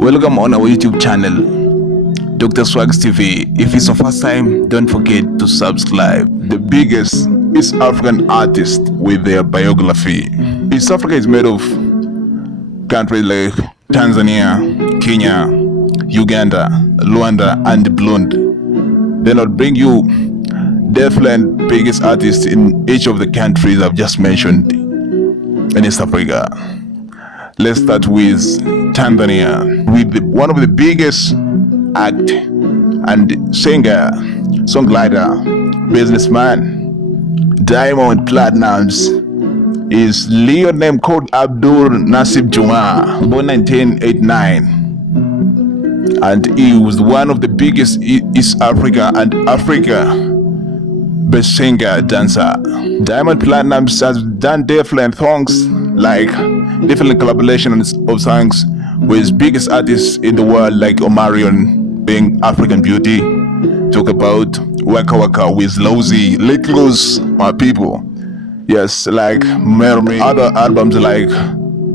Welcome on our YouTube channel, Dr. Swags TV. If it's your first time, don't forget to subscribe. The biggest East African artist with their biography. East Africa is made of countries like Tanzania, Kenya, Uganda, Rwanda, and Burundi. Then I'll bring you different biggest artists in each of the countries I've just mentioned in East Africa. Let's start with Tanzania, with one of the biggest act and singer, songwriter, businessman, Diamond Platnumz. His real name called Abdul Nasib Juma, born 1989, and he was one of the biggest East Africa and Africa best singer dancer. Diamond Platnumz has done different songs, like different collaborations of songs with biggest artists in the world, like Omarion being African Beauty, talk about Waka Waka with Lozy, Littles, my people. Yes, like Mermaid, other albums like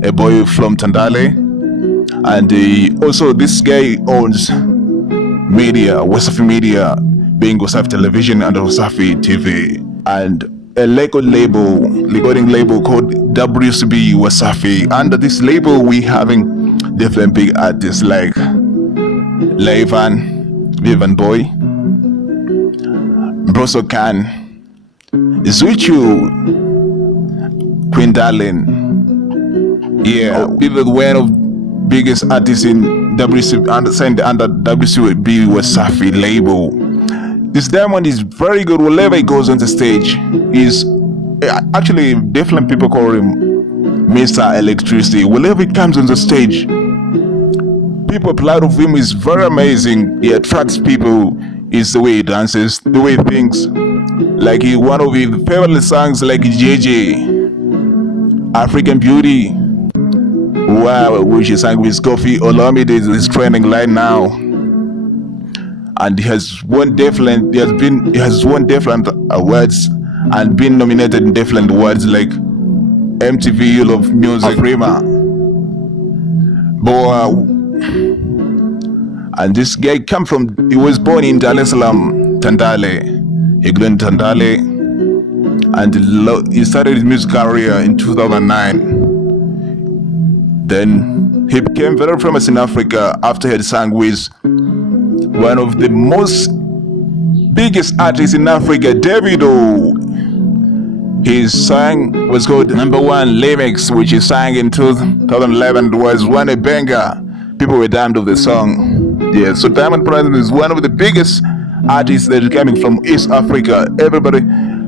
A Boy from Tandale, and also this guy owns media, Wasafi Media, being Wasafi Television and Wasafi TV, and a recording label called WCB Wasafi. Under this label, we having different big artists like Levan, Vivan Boy, Broso Khan, Zuchu, Queen Darling. Yeah, we were one of biggest artists in WCB under WCB Wasafi label. This Diamond is very good whenever he goes on the stage. He's actually, different people call him Mr. Electricity. Whenever he comes on the stage, people applaud of him. Is very amazing. He attracts people. It's the way he dances, the way he thinks. Like one of his favorite songs, like JJ, African Beauty. Wow, which he sang with Kofi Olomide is trending right now. And he has won different awards and been nominated in different awards like MTV Hall of Music, Rima, Boa. And this guy he was born in Dar es Salaam, Tandale. He grew in Tandale, and he started his music career in 2009. Then he became very famous in Africa after he had sang with one of the most biggest artists in Africa, Davido. His song was called Number One Remix, which he sang in 2011. It was one a banger. People were damned of the song. Yeah, so Diamond Platnumz is one of the biggest artists that is coming from East Africa.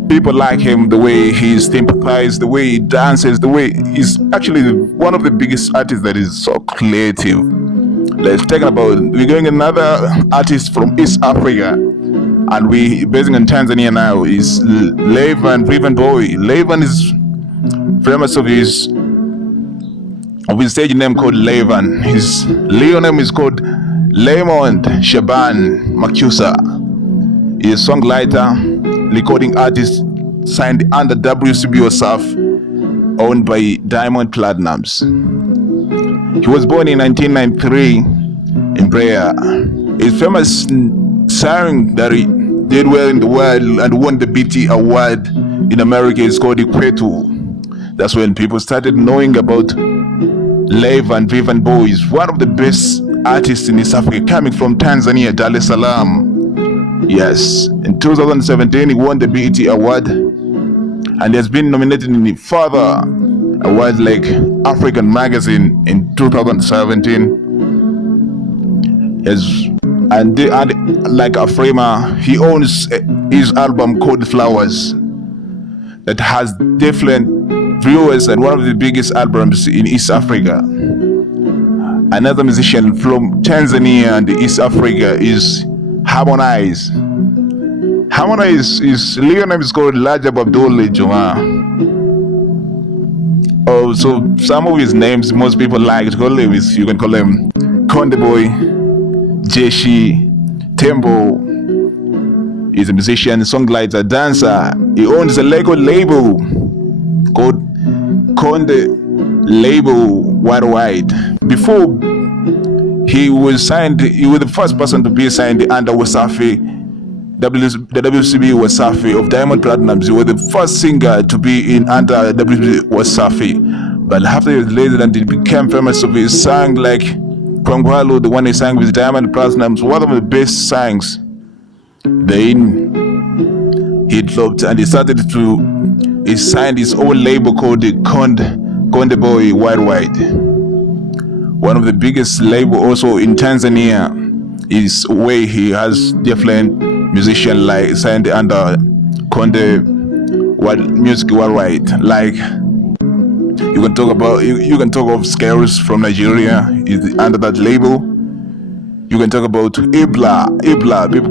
People like him, the way he sympathizes, the way he dances, the way he's actually one of the biggest artists that is so creative. Let's talk about, we're going another artist from East Africa, and we based in Tanzania now, is Levan Vivan Boy. Levan is famous of his stage name called Levan. His real name is called Lemond Shaban Makusa. He's a songwriter, recording artist, signed under WCB Wasafi, owned by Diamond Platnumz. He was born in 1993 in Brea. His famous song that he did well in the world and won the BT Award in America is called Ikwetu. That's when people started knowing about Levan Vivan Boy. Is one of the best artists in East Africa, coming from Tanzania, Dar es Salaam. Yes, in 2017 he won the BET Award, and he has been nominated in further awards like African Magazine in 2017. And like Afrima, he owns his album called Flowers that has different viewers and one of the biggest albums in East Africa. Another musician from Tanzania and East Africa is Harmonize. Harmonize, his real name is called Rajab Abdul Juma. Oh, so some of his names most people like to call him is, you can call him Konde Boy, Jeshi, Tembo. He's a musician, songwriter, dancer. He owns a record label called Konde Label Worldwide. Before He was signed. He was the first person to be signed under Wasafi. The WCB Wasafi of Diamond Platnumz. He was the first singer to be in under WCB Wasafi. But after years later, and he became famous, so he sang like Kwangwalu, the one he sang with Diamond Platnumz, one of the best songs. Then he dropped and he started to. He signed his own label called the Konde Boy Worldwide. One of the biggest label also in Tanzania is where he has different musicians like signed under Konde Music Worldwide. Like you can talk of Scales from Nigeria is under that label. You can talk about Ibla.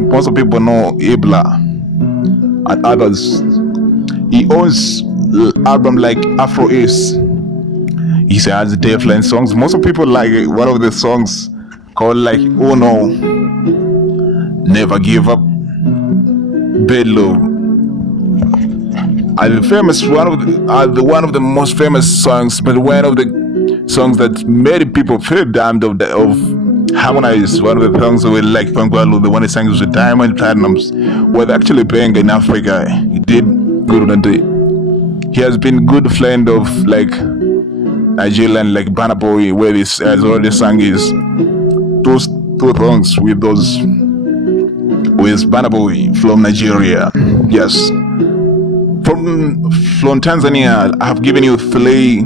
Most of people know Ibla and others. He owns album like Afro Ace. He has different songs. Most of people like one of the songs called like Oh No, Never Give Up, Bad Love. And the famous one of the most famous songs, but one of the songs that made people feel damned of Harmonize. One of the songs with like Pangwalu, the one he sang with Diamond Platnumz, was actually playing in Africa. He did good on the. He has been good friend of like Nigerian like Burna Boy, where this has already sang his two songs with Burna Boy from Nigeria. Yes. From Tanzania, I have given you 3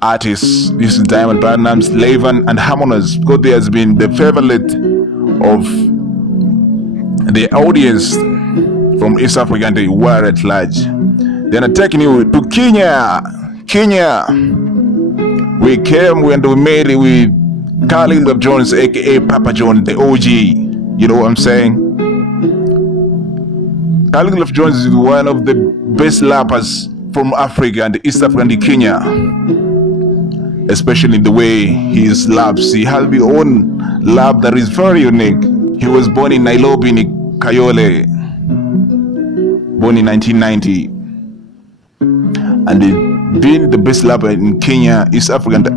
artists. This is Diamond Platnumz, Levan, and Harmonize, because they has been the favorite of the audience from East Africa and the world at large. Then I'm taking you to Kenya. We came when we made it with Carly Love Jones, aka Papa John, the OG. You know what I'm saying? Carly Love Jones is one of the best rappers from Africa and East Africa and Kenya, especially the way he raps. He has his own rap that is very unique. He was born in Nairobi, in Kayole, born in 1990, and he's been the best rapper in Kenya, East Africa, and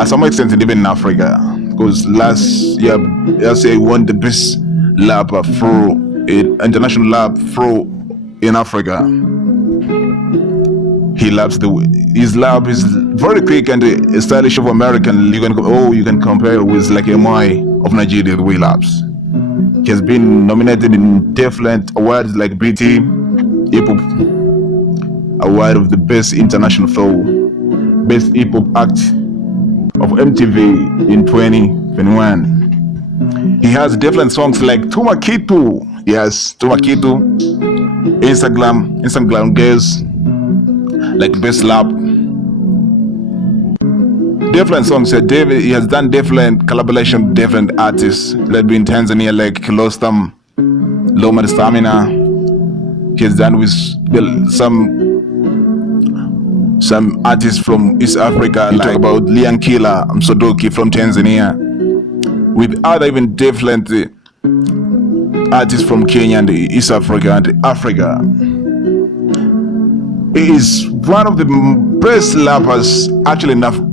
at some extent even in Africa. Because last year, he won the best rapper for international rap through in Africa. He raps his rap is very quick and stylish of American. You can compare with like MI of Nigeria the way he raps. He has been nominated in different awards like BT Hip Hop Award of the Best International Show, Best Hip Hop Act of MTV in 2021. He has different songs like Tumakitu. Yes, Tumakitu, Instagram Girls, like Best Lap. Different songs. He has done different collaboration with different artists. Like in Tanzania, like Kilostam, Loma Stamina. He has done with some artists from East Africa. Like talk about Liankila Msodoki from Tanzania, with other even different artists from Kenya and East Africa and Africa. He is one of the best rappers actually in Africa.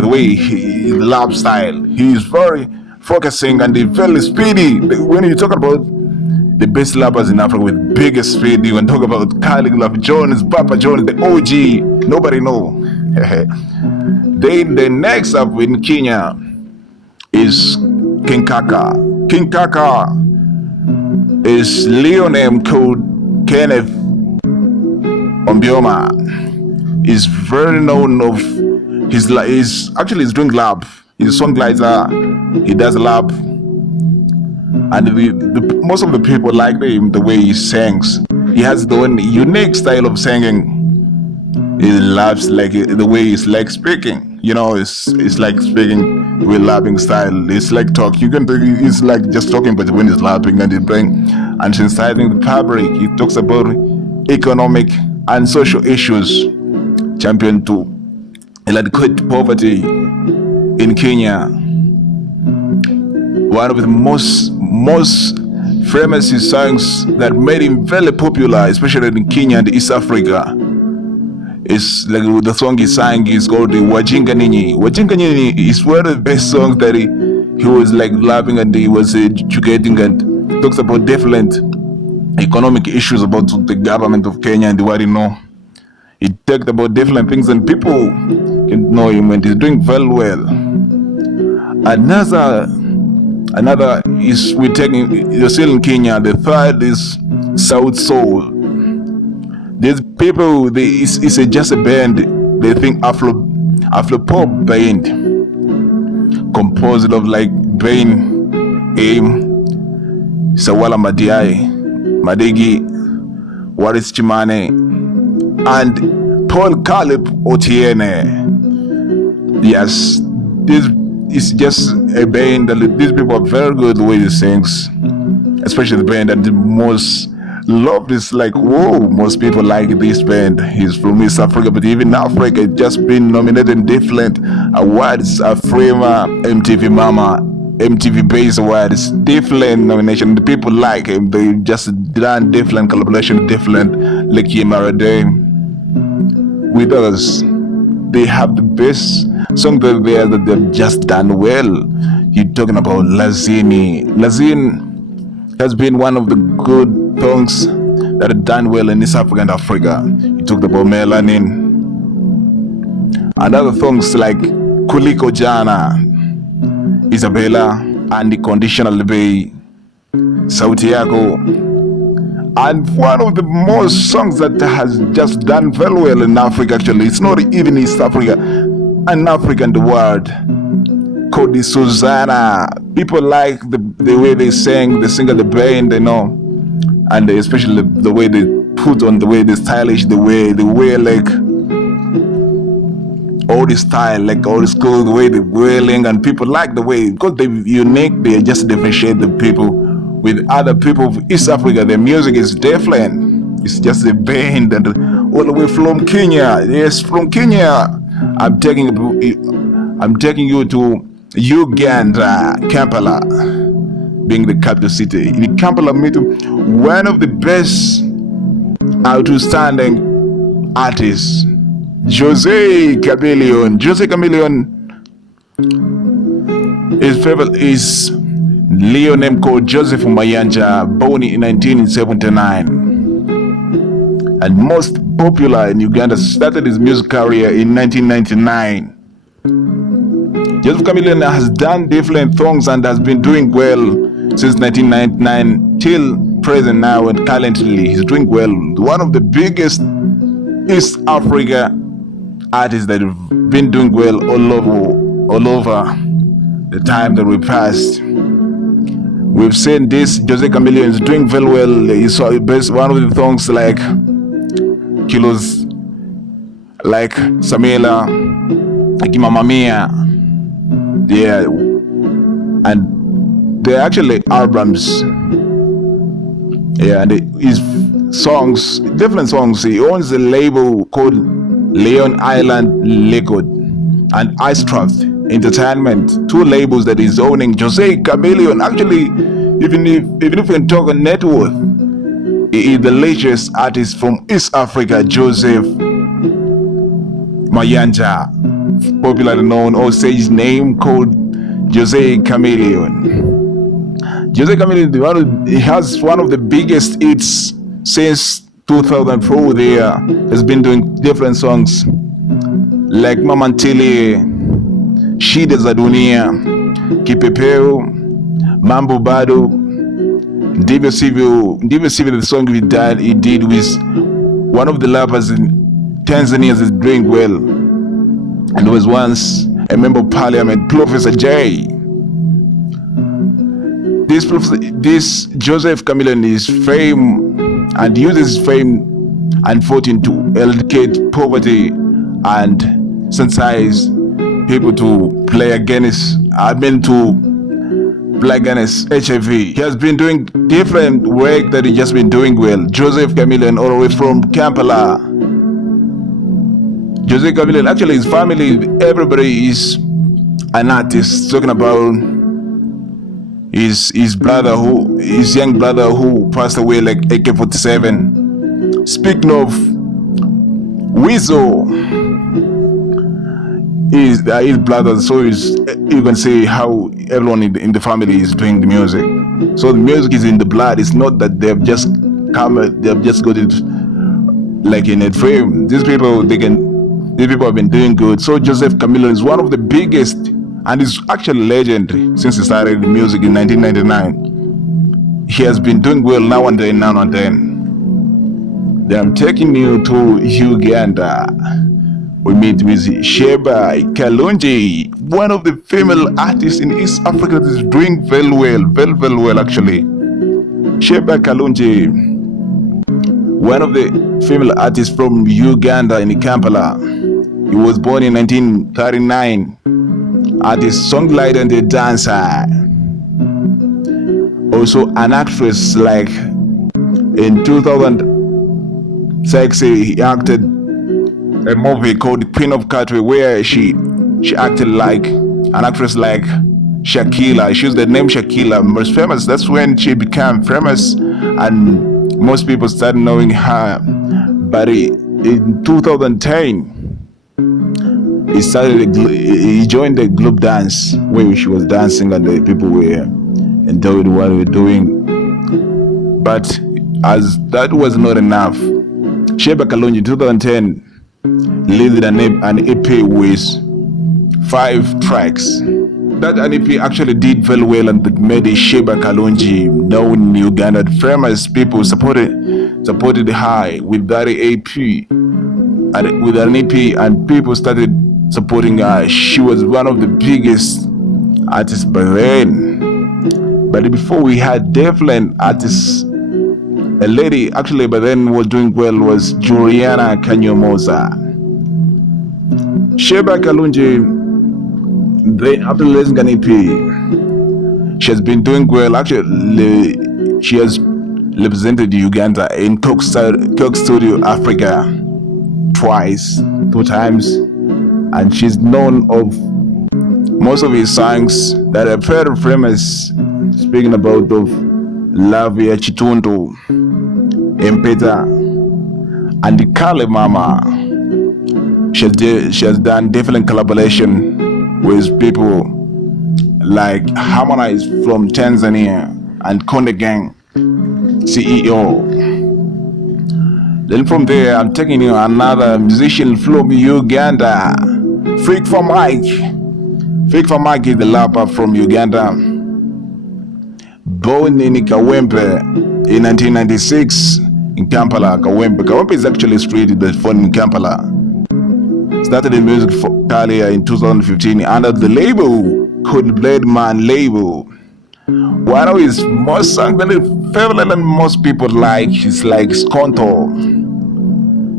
The way he rap style, he is very focusing and very speedy. When you talk about the best rappers in Africa with biggest speed, you can talk about Carly Love Jones, Papa Jones, the OG. Nobody know. Then the next up in Kenya is King Kaka. King Kaka is Leo name called Kenneth Ombioma. Is very known of he's doing lab. He's a songwriter. He does lab, and most of the people like him the way he sings. He has the one unique style of singing. He laughs like the way he's like speaking. You know, it's like speaking with laughing style. It's like talk. It's like just talking, but when he's laughing and synthesizing the fabric, he talks about economic and social issues, champion to eradicate poverty in Kenya. One of the most famous songs that made him very popular, especially in Kenya and East Africa, It's like the song he sang is called Wajinga Nini. Wajinga Nini is one of the best songs that he was like laughing and he was educating and talks about different economic issues about the government of Kenya and what you know. He talked about different things and people can know him and he's doing very well. Another is we're taking, you're still in Kenya. The third is South Soul. These people, it's just a band. They think Afro pop band composed of like Bain, Aim, Sawala Madiai, Madegi, Waris Chimane, and Paul Caleb Otiene. Yes, this is just a band that these people are very good the way they sing, especially the band that the most love is like, whoa, most people like this band. He's from East Africa, but even Africa just been nominated in different awards, Afrima, MTV Mama, MTV Base Awards, different nomination. The people like him. They just done different collaboration, different like Yemarade with others. They have the best song that they've just done well. You're talking about Lazini. Lazini has been one of the good songs that are done well in East Africa and Africa. You talked about Melanin. And other songs like Kuliko Jana, Isabella, and The Conditional Bay, Sauti Yako. And one of the most songs that has just done very well in Africa, actually, it's not even East Africa, and Africa and the world, called the Susanna. People like the way they sing at the band, you know, and especially the way they put on, the way they stylish, the way they wear, like all the style, like all the school, the way they wearing, and people like the way, because they're unique, they just differentiate the people with other people of East Africa. Their music is different. It's just a band and all the way from Kenya. Yes, from Kenya. I'm taking you to Uganda, Kampala, being the capital city. In Kampala, meet one of the best outstanding artists, Jose Chameleone. Jose Chameleone, his favorite is Leo name called Joseph Mayanja, born in 1979, and most popular in Uganda. Started his music career in 1999. Joseph Chameleone has done different songs and has been doing well since 1999 till present now, and currently he's doing well. One of the biggest East Africa artists that have been doing well all over the time that we passed. We've seen this. Jose Chameleone is doing very well. He saw one of the songs like Kilos, like Samela, like Mamma Mia. Yeah, and they're actually albums. Yeah, and his songs, different songs. He owns a label called Leon Island Liquid and Icecraft Entertainment, two labels that he's owning. Jose Chameleone, actually, even if we can talk on net worth, he is the latest artist from East Africa, Joseph Mayanja, popularly known, or say his name called Jose Chameleone. Jose Chameleone, he has one of the biggest hits since 2004. There has been doing different songs like Mama Ntili, Shida za Dunia, Kipepeo, Mambo Bado, Ndivyo Sivyo. The song he did with one of the rappers in Tanzania is doing well, and there was once a member of parliament, Professor J. This Joseph Chameleone is fame and uses fame and fortune to eradicate poverty and sensitize people to play against HIV. He has been doing different work that he just been doing well. Joseph Chameleone, all the way from Kampala. Jose Chameleone, actually his family, everybody is an artist. Talking about his young brother who passed away like AK-47. Speaking of Weasel is his brother, so you can see how everyone in the family is doing the music. So the music is in the blood. It's not that they've just they've just got it like in a frame. These people have been doing good. So Joseph Chameleone is one of the biggest, and is actually a legend since he started music in 1999. He has been doing well now and then. Then I'm taking you to Uganda. We meet with Sheba Kalonji, one of the female artists in East Africa that is doing very well actually. Sheba Kalonji, one of the female artists from Uganda in Kampala. He was born in 1939. Artist, songwriter, and a dancer. Also an actress, like in 2006 he acted a movie called Queen of Country, where she acted like an actress like Shakila. She used the name Shakila, most famous. That's when she became famous and most people started knowing her. But in 2010 he joined the group dance where she was dancing and the people were enjoying what they were doing. But as that was not enough, Sheba Kalonji in 2010 released an EP with 5 tracks. That EP actually did very well and made Sheba Kalonji known in Uganda. Famous people supported her with that EP and people started supporting her. She was one of the biggest artists by then. But before we had different artists, a lady actually by then was doing well was Juliana Kanyomoza. Sheba Kalonji, after releasing an EP, she has been doing well. Actually, she has represented Uganda in Coke Studio Africa 2 times, and she's known of most of his songs that are very famous. Speaking about of Love Ya Chitundu, Empeta, and the Kale Mama. She has done different collaboration with people like Harmonize from Tanzania and Konde Gang CEO. Then from there, I'm taking you another musician from Uganda, Freak for Mike. Freak for Mike is the rapper from Uganda. Born in Kawempe in 1996 in Kampala. Kawempe is actually a street that's found in Kampala. Started in music career in 2015 under the label called Blade Man label. One of his most songs that is favorite and most people like is like Skonto,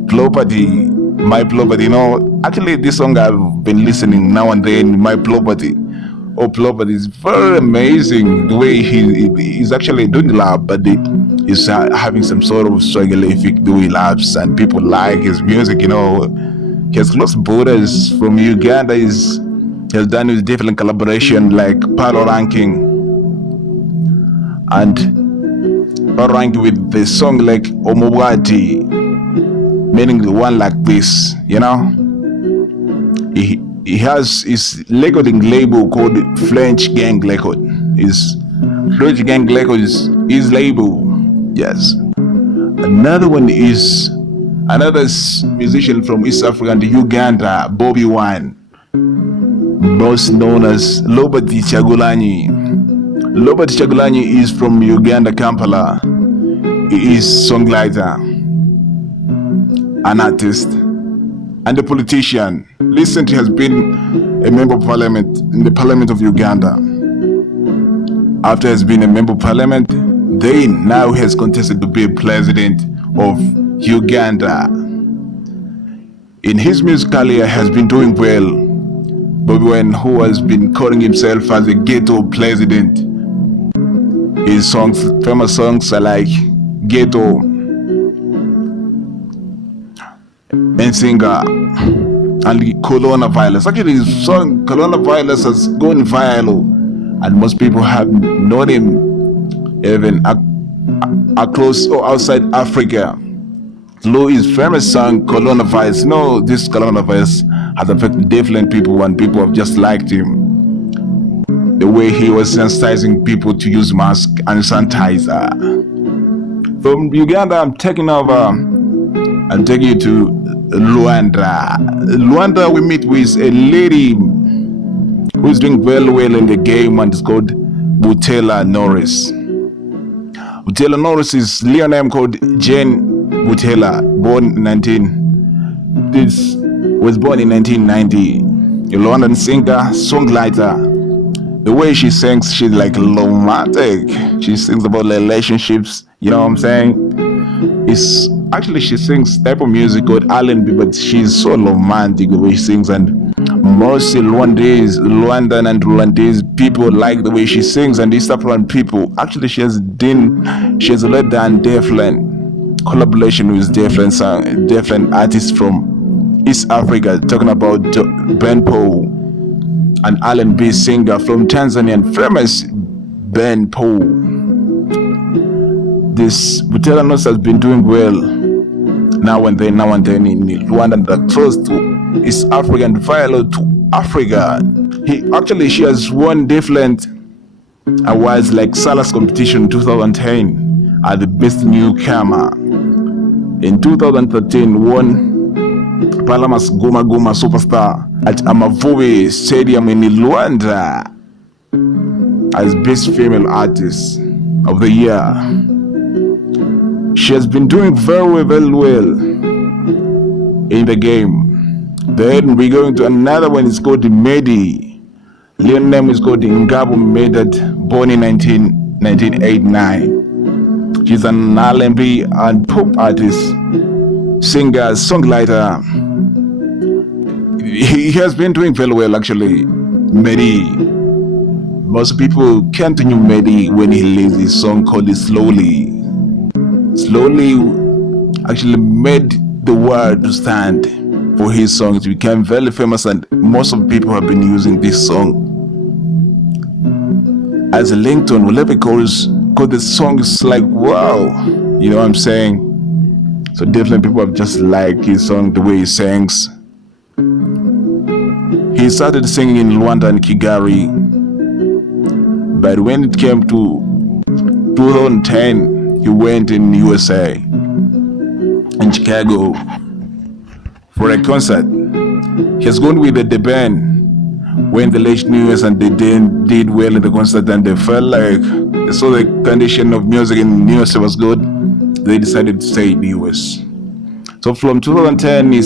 Property, My Property. Actually this song I've been listening now and then, My Property. Property is very amazing. The way he's actually doing the rap, but he's having some sort of swagalific the way he raps, and people like his music. He has close borders from Uganda. He has done with different collaboration like Palo Ranking with the song like Omobwati, meaning the one like this. He has his recording label called French Gang Record. His French Gang Record is his label. Yes. Another one is another musician from East Africa and Uganda, Bobby Wine, most known as Robert Chagulanyi. Robert Chagulanyi is from Uganda, Kampala. He is songwriter, an artist, and a politician. Recently has been a member of parliament in the parliament of Uganda. After has been a member of parliament, then now has contested to be president of Uganda. In his music career has been doing well. Bobby Wine, who has been calling himself as a ghetto president. His songs, famous songs are like Ghetto, Ensinga, and Coronavirus. Actually, his song Coronavirus has gone viral, and most people have known him even across or outside Africa. Through his famous song Coronavirus. This coronavirus has affected different people and people have just liked him. The way he was sensitizing people to use mask and sanitizer. From Uganda, I'm taking you to Luanda. Luanda, we meet with a lady who's doing very well in the game and it's called Butela Norris. Butela Norris is real name called Jane Butela, was born in 1990. A London singer, songwriter. The way she sings, she's like romantic. She sings about relationships, you know what I'm saying? She sings type of music called R&B, but she's so romantic the way she sings, and most Rwandan and Rwandese people like the way she sings, and East African people. Actually, she has already done different collaboration with different artists from East Africa, talking about Ben Paul, an R&B singer from Tanzania, and famous Ben Paul. This Butela Norris has been doing well now and then in Rwanda and across to East Africa and viral to Africa. She has won different awards like Salas competition in 2010 as the best newcomer. In 2013, won Palamas Goma Goma Superstar at Amavubi Stadium in Luanda as best female artist of the year. She has been doing very, very well in the game. Then we're going to another one. It's called Medi. Real name is called Ngabo Medat, born in 1989. She's an R&B and pop artist, singer, songwriter. He has been doing very well actually. Medi. Most people can't know Medi when he released his song called Slowly. Slowly actually made the world to stand for his song. It became very famous and most of the people have been using this song as a ringtone, whatever it calls, because the song is like wow, you know what I'm saying? So definitely people have just liked his song, the way he sings. He started singing in Rwanda and Kigali, but when it came to 2010, he went in USA, in Chicago, for a concert. He has gone with the band when they reached New Year's and they did well in the concert, and they felt like they saw the condition of music in the US was good. They decided to stay in the US. So from 2010, he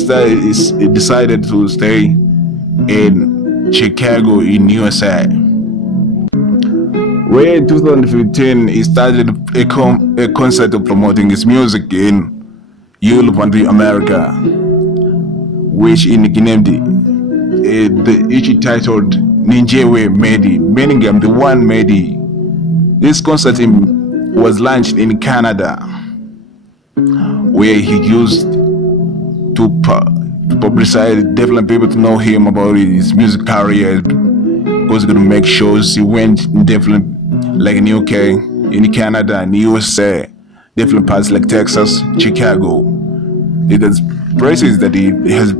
decided to stay in Chicago in USA. Where in 2015 he started a concert of promoting his music in Europe and America, which he named each titled Ninjewe Medi, meaning I'm the one Medi. This concert was launched in Canada, where he used to publicize different people to know him about his music career. He was going to make shows. He went in different, like in UK, in Canada, and USA, different parts like Texas, Chicago. It has places that he has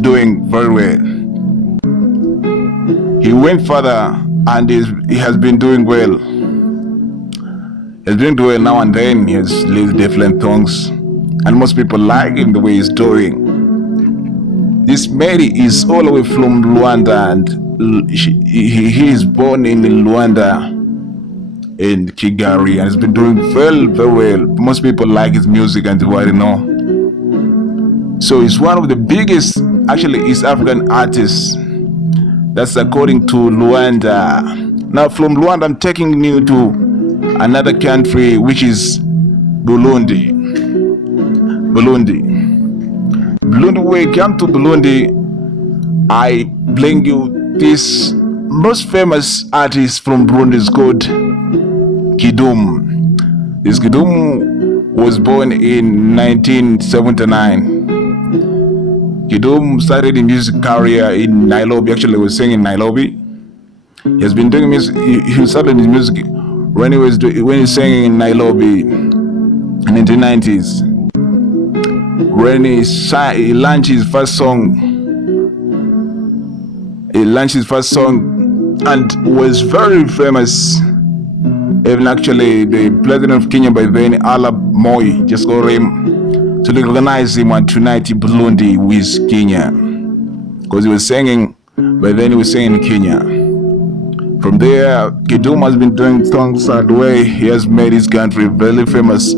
doing very well. He went further and he has been doing well. He's doing well now and then. He has released different songs, and most people like him the way he's doing. This Mary is all the way from Rwanda, and he is born in Rwanda, in Kigali, and has been doing very, very well. Most people like his music and what you know. So he's one of the biggest, actually, East African artists. That's according to Rwanda. Now from Rwanda, I'm taking you to another country, which is Burundi. Burundi, when you come to Burundi, I bring you this most famous artist from Burundi is called Kidum. This Kidum was born in 1979. Kidum started his music career in Nairobi. Actually, he was singing in Nairobi. He has been doing music. He started his music when he was singing in Nairobi in the 1990s. when he launched his first song. He launched his first song and was very famous. Even actually, the president of Kenya by then, Arap Moi, just got him to recognize him on Tonight Burundi with Kenya, because he was singing. By then, he was singing in Kenya. From there, Kidum has been doing songs and way he has made his country very famous,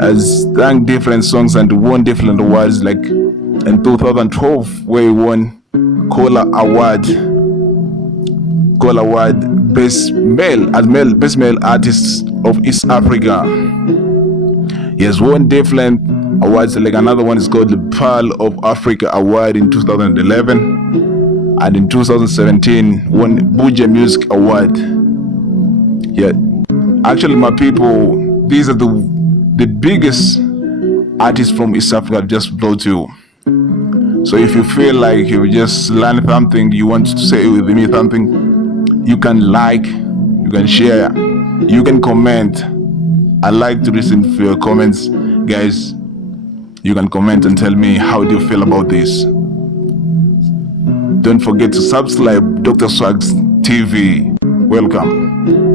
has sang different songs and won different awards, like in 2012 where he won Kola Award, best male artist of East Africa. He has won different awards, like another one is called the Pearl of Africa Award in 2011, and in 2017 won Buja Music Award. Yeah, actually, my people, these are the biggest artists from East Africa just blow to. So if you feel like you just learn something, you want to say with me something, you can like, you can share, you can comment. I like to listen to your comments, guys. You can comment and tell me how do you feel about this. Don't forget to subscribe Dr. Swags TV. Welcome.